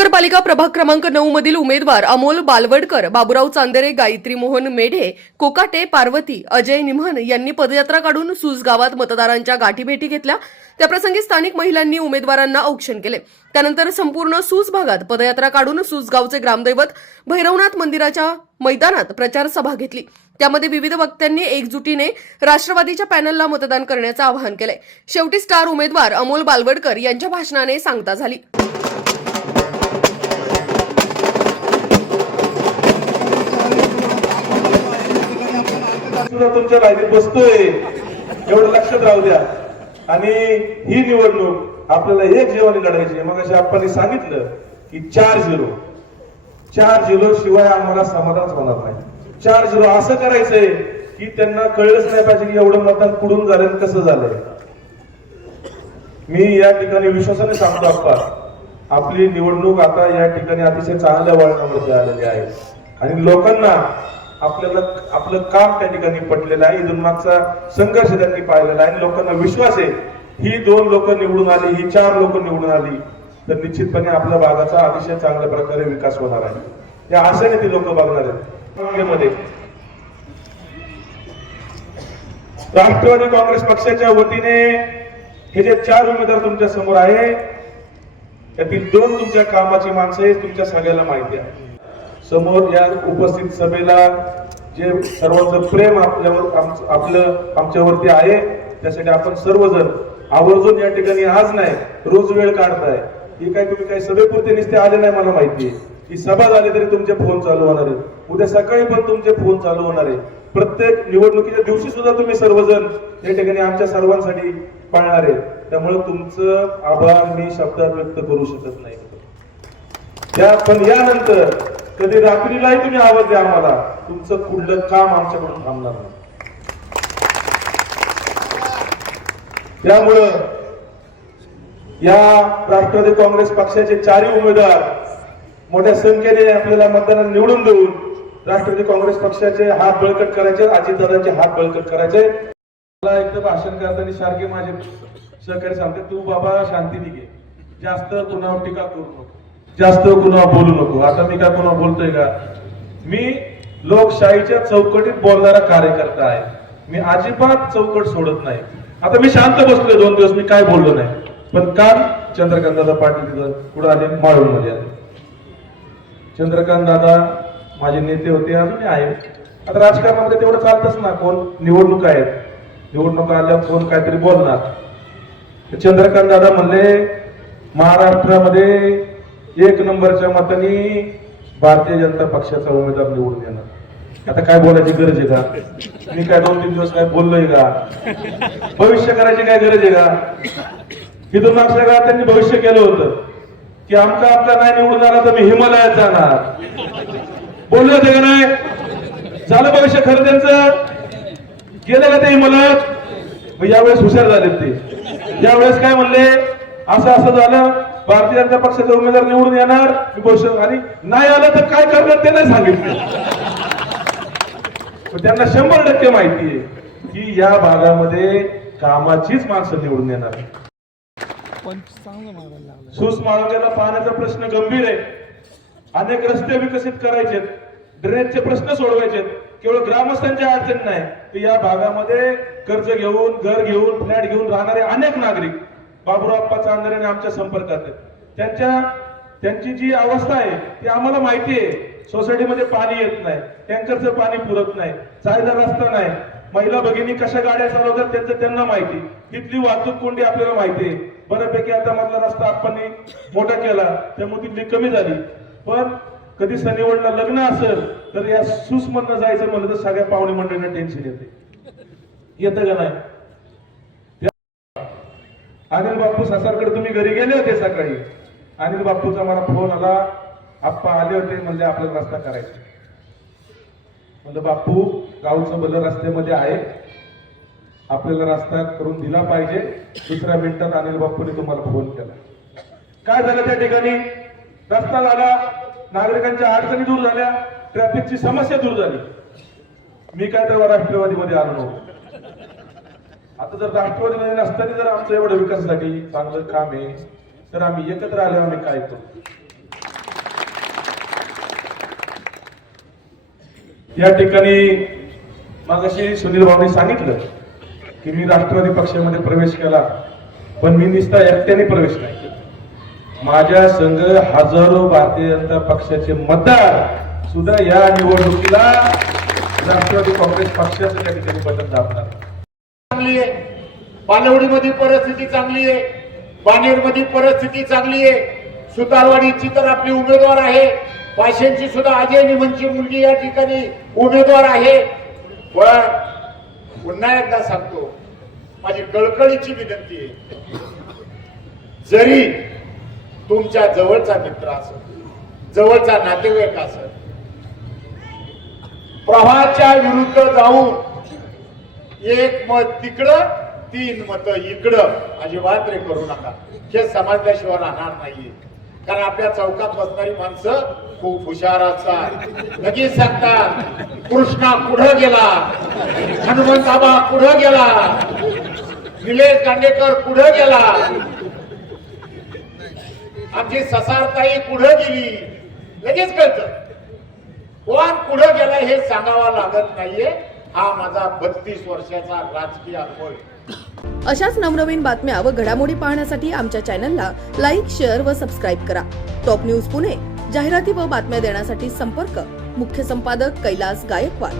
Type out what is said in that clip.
महानगरपालिका प्रभाग क्रमांक नऊ मधील उमेदवार अमोल बालवडकर बाबुराव चांदेरे गायत्री मोहन मेढे कोकाटे पार्वती अजय निम्हन यांनी पदयात्रा काढून सूस गावात मतदारांच्या गाठीभेटी घेतल्या. त्याप्रसंगी स्थानिक महिलांनी उमेदवारांना औक्षण केले. त्यानंतर संपूर्ण सूस भागात पदयात्रा काढून सुजगावचे ग्रामदैवत भैरवनाथ मंदिराच्या मैदानात प्रचार सभा घेतली. त्यामध्ये विविध वक्त्यांनी एकजुटीने राष्ट्रवादीच्या पॅनलला मतदान करण्याचं आवाहन केलंय. शेवटी स्टार उमेदवार अमोल बालवडकर यांच्या भाषणाने सांगता झाली. सुद्धा तुमच्या राहिलीत बसतोय. एवढं लक्षात राहू द्या. आणि ही निवडणूक आपल्याला एक जीवाने लढायची मग अशा आपण सांगितलं की चार झिरो. चार झिरो शिवाय आम्हाला समाधानच होणार नाही. चार झिरो असं करायचंय की त्यांना कळलंच नाही पाहिजे की एवढं मतदान कुडून झालं कसं झालंय. मी या ठिकाणी विश्वासाने सांगतो आप्पा आपली निवडणूक आता या ठिकाणी अतिशय चांगल्या वळणावरती आलेली आहे. आणि लोकांना आपल्याला आपलं काम त्या ठिकाणी पटलेलं आहे. इथून मागचा संघर्ष त्यांनी पाहिलेला आहे आणि लोकांना विश्वास आहे. ही दोन लोक निवडून आली ही चार लोक निवडून आली तर निश्चितपणे आपल्या भागाचा अतिशय चांगल्या प्रकारे विकास होणार आहे. या आशेने ती लोक बघणार आहेत. राष्ट्रवादी काँग्रेस पक्षाच्या वतीने हे जे चार उमेदवार तुमच्यासमोर आहे त्यातील दोन तुमच्या कामाची माणसं आहेत तुमच्या सगळ्याला माहिती आहे. समोर या उपस्थित सभेला जे सर्वांचं प्रेम आपल्यावर आपलं आमच्यावरती आहे त्यासाठी आपण सर्वजण आवर्जून या ठिकाणी आज नाही रोज वेळ काढताय. ही काय तुम्ही काही सभेपुरते नुसते आले नाही मला माहिती आहे. ही सभा झाली तरी तुमचे फोन चालू होणार आहेत. उद्या सकाळी पण तुमचे फोन चालू होणार आहे प्रत्येक निवडणुकीच्या दिवशी सुद्धा तुम्ही सर्वजण या ठिकाणी आमच्या सर्वांसाठी पाळणार आहे त्यामुळे तुमचं आभार मी शब्दात व्यक्त करू शकत नाही. त्या पण यानंतर कधी रात्रीलाही तुम्ही आवाज द्या आम्हाला. तुमचं पुढलं काम आमच्याकडून थांबणार नाही. त्यामुळं या राष्ट्रवादी काँग्रेस पक्षाचे चारही उमेदवार मोठ्या संख्येने आपल्याला मतदानात निवडून देऊन राष्ट्रवादी काँग्रेस पक्षाचे हात बळकट करायचे अजितदादांचे हात बळकट करायचे. मला एकदा भाषण करताना सारखे माझे सहकारी सांगते तू बाबा शांतीने घे जास्त कुणावर टीका करू नको. जास्त कुणा बोलू नको. आता मी काय कुणा बोलतोय का? मी लोकशाहीच्या चौकटीत बोलणारा कार्यकर्ता आहे. मी अजिबात चौकट सोडत नाही. आता मी शांत बसलोय दोन दिवस मी काय बोललो नाही. पण काल चंद्रकांत दादा पाटील तिथं कुठं आले? माळून मध्ये आले. चंद्रकांत दादा माझे नेते होते अजूनही आहेत आता राजकारणामध्ये तेवढं चालतच ना. कोण? निवडणूक आहेत. निवडणूक आल्यावर कोण काहीतरी बोलणार? चंद्रकांत दादा म्हणले महाराष्ट्रामध्ये एक नंबरच्या मताने भारतीय जनता पक्षाचा उमेदवार निवडून येणार. आता काय बोलायची गरज आहे का? मी काय दोन तीन दिवस काय बोललोय का? भविष्य करायची काय गरज आहे का? तिथून मागच्या काळात त्यांनी भविष्य केलं होतं. की आमचा आपला नाही निवडून आला तर मी हिमालयात जाणार. बोलले होते का नाही? झालं भविष्य खरं त्यांचं. गेलं का ते हिमालयात? मग यावेळेस हुशार झालेत ते. यावेळेस काय म्हणले? असं असं झालं. भारतीय जनता पक्षाचा उमेदवार निवडून येणार आणि नाही आलं तर काय करणार ते नाही सांगितलं. त्यांना शंभर टक्के माहिती आहे की या भागामध्ये कामाचीच माणसं निवडून येणार. पंच पाण्याचा प्रश्न गंभीर आहे. अनेक रस्ते विकसित करायचे ड्रेनचे प्रश्न सोडवायचे केवळ ग्रामस्थांच्या अडचण नाही. तर या भागामध्ये कर्ज घेऊन घर घेऊन फ्लॅट घेऊन राहणारे अनेक नागरिक बाबूराप्पा चांदरेने आमच्या संपर्कात आहेत. त्यांच्या त्यांची जी अवस्था आहे ती आम्हाला माहिती आहे. सोसायटीमध्ये पाणी येत नाही. टँकरचं पाणी पुरत नाही. जायला रस्ता नाही. महिला भगिनी कशा गाड्या चालवतात त्यांचं त्यांना माहिती. तिथली वाहतूक कोंडी आपल्याला माहिती आहे. बऱ्यापैकी आता मधला रस्ता आपण मोठा केला. त्यामुळे तिथली कमी झाली. पण कधी सनिवडला लग्न असेल तर या सुसमधनं जायचं म्हणलं तर सगळ्या पाहुणे मंडळींना टेन्शन येते. येतं का नाही? अनिल बापू सासरकडे तुम्ही घरी गेले होते सकाळी. अनिल बापूचा मला फोन आला. आप्पा आले होते म्हणजे आपल्याला रस्ता करायचा म्हणलं बापू गावचं बल रस्त्यामध्ये आहे. आपल्याला रस्ता करून दिला पाहिजे. दुसऱ्या मिनिटात अनिल बापूने तुम्हाला फोन केला. काय झालं त्या ठिकाणी? रस्ता झाला. नागरिकांच्या अडचणी दूर झाल्या. ट्रॅफिकची समस्या दूर झाली. मी काय तेव्हा राष्ट्रवादीमध्ये आलो नव्हतो. आता जर राष्ट्रवादीमध्ये नसताना जर आमचं एवढं विकासासाठी चांगलं काम आहे तर आम्ही एकत्र आल्यावर आम्ही काय करतो या ठिकाणी मागाशी सुनील भाऊने सांगितलं की मी राष्ट्रवादी पक्षामध्ये प्रवेश केला पण मी निस्ता एकट्याने प्रवेश नाही केला. माझ्या संघ हजारो भारतीय जनता पक्षाचे मतदार सुद्धा या निवडणुकीला राष्ट्रवादी काँग्रेस पक्षाचं त्या ठिकाणी बटन दाबणार. बालवडीमध्ये परिस्थिती चांगली आहे. बानेरमध्ये परिस्थिती चांगली आहे. सुतारवाडीची तर आपली उमेदवार आहे. पाशेंची सुद्धा अजय निमनची मुलगी या ठिकाणी उमेदवार आहे. पण पुन्हा एकदा सांगतो माझी कळकळीची विनंती आहे. जरी तुमच्या जवळचा मित्र असेल जवळचा नातेवाईक असेल प्रवाहाच्या विरुद्ध जाऊन एक मत तिकडं तीन मतं इकडं अजिबात रे करू नका. हे समजल्याशिवाय राहणार नाहीये. कारण आपल्या चौकात बसणारी माणसं खूप हुशार असतात. लगेच सांगतात कृष्णा कुठं गेला? हनुमंताबा कुठं गेला? निलेश दांडेकर कुठं गेला? आमची ससारताई कुठं गेली? लगेच कळत. कोण पुढे गेला हे सांगावं लागत नाहीये. हा माझा बत्तीस वर्षाचा राजकीय अनुभव अशाच नवनवीन बातम्या व घडामोडी पाहण्यासाठी आमच्या चॅनलला लाईक शेअर व सबस्क्राईब करा. टॉप न्यूज पुणे जाहिराती व बातम्या देण्यासाठी संपर्क. मुख्य संपादक कैलास गायकवाड.